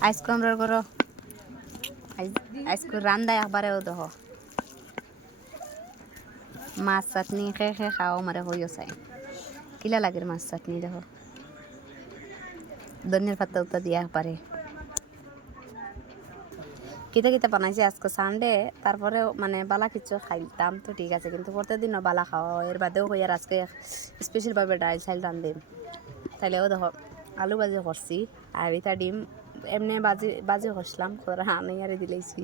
আজকে আমরা করো আজকে রান্দা একবারেও দেখো মাছ চাটনি খেয়ে খেয়ে খাওয়া মারে হইও চাই কিলা লাগে মাছ চাটনি দেখো ধনিয়ার পাতা উত্তা দিয়া একবারে কিতা কিতা বানাইছে আজকে সানডে তারপরেও মানে বালা কিছু খাইতাম তো ঠিক আছে কিন্তু প্রত্যেকদিনও বালা খাওয়া এর বাদেও হই আর আজকে স্পেশালভাবে ডাইল চাইল রান্ধেম তাইলেও দেখো আলু ভাজি করছি আর এটা ডিম এমনি বাজি করছিলাম খোরা আনি আর দিলেছি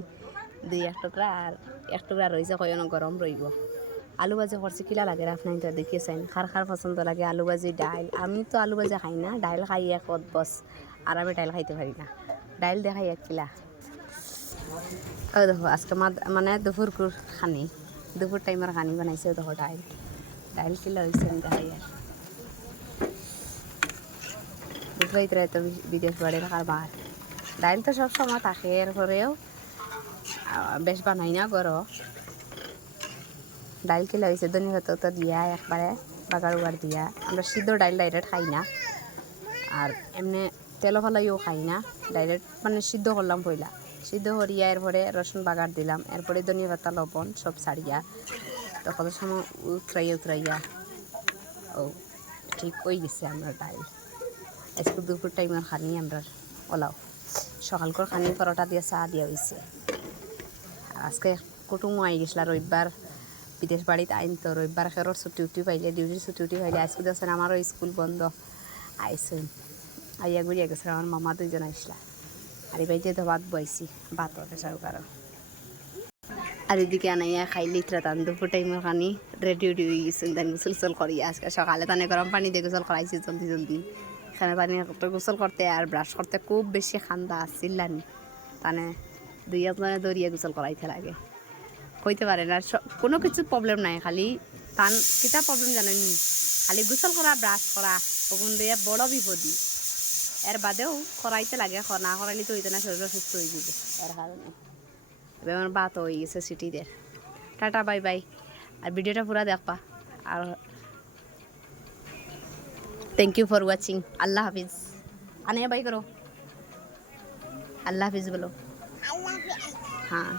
দুই এক টুকরা রয়েছে কয়নো গরম রইব আলু ভাজি করছি কিলা লাগে আপনার তো দেখিয়েছেন খার খার পছন্দ লাগে আলু ভাজি ডাইল আমি তো আলু ভাজি খাই না ডাইল খাই এক বস আর আমি ডাইল খাইতে পারি না ডাইল দেখাই এক কিলা ও দেখো আজকে মানে দুপুর খানি দুপুর টাইমের খানি বানাইছে দেখো ডাইল কিলা হয়েছে দেখাই আর বুঝবাইতে তো বিদেশ বাড়ি রাখার বার ডাইল তো সব সময় থাকে এরপরেও বেশ বানাই না গরো ডাইল কিলা হয়েছে ধনিয়া তো দিয়া একবারে বাগার উগার দিয়া আমরা সিদ্ধ ডাইল ডাইরেক্ট খাই না আর এমনি তেলো ফালাইও খাই না ডাইরেক্ট মানে সিদ্ধ করলাম পয়লা সিদ্ধ করিয়া এরপরে রসুন বাগার দিলাম এরপরে ধনিয়া পাতা লবণ সব ছাড়িয়া তো কত সময় উতরাইয়া ও ঠিক হয়ে গেছে আমরা ডাইল আজকে দুপুর টাইমের খানি আমরা ওলাও সকালকর খানি পরোটা দিয়ে চা দিয়া হয়েছে আর আজকে কুটুমও আই গেছিল রবিবার বিদেশ বাড়িতে আইন তো রবিবার খেরোর ছুটি পাইলে ডিউটির ছুটি পাইলে আজকে দেখছেন আমারও স্কুল বন্ধ আইসেন আইয়া ঘুরিয়া গেছে আমার মামা দুইজন আইসলা আর এই বাড়িতে তো ভাত বইছি ভাত প্রেশার কারণ আর এদিকে আনাইয়া খাইলে ইতরা তান দুপুর টাইমের খানি রেডি হয়ে গেছেন তান গোসল করি আজকে সকালে তানে গরম পানি দিয়ে গোসল করাইছি জলদি এখানে তানে গোসল করতে আর ব্রাশ করতে খুব বেশি ঠান্ডা আসছিল তানে দুই একজনে দৌড়িয়ে গোসল করাইতে লাগে হইতে পারে না কোনো কিছু প্রবলেম নাই খালি তান কিতা প্রবলেম জানেন নি খালি গোসল করা ব্রাশ করা ওখান দিয়ে বড় বিপদী এর বাদেও করাইতে লাগে না করাইলে তো হইতে না শরীর সুস্থ হয়ে যাবে এর কারণে এবার আমার বাত হয়ে গেছে সিটিদের টাটা বাই বাই আর ভিডিওটা পুরা দেখবা আর থ্যাংক ইউ ফর ওয়াচিং আল্লাহ হাফিজ আনে বাই করো আল্লাহ হাফিজ বলো हाँ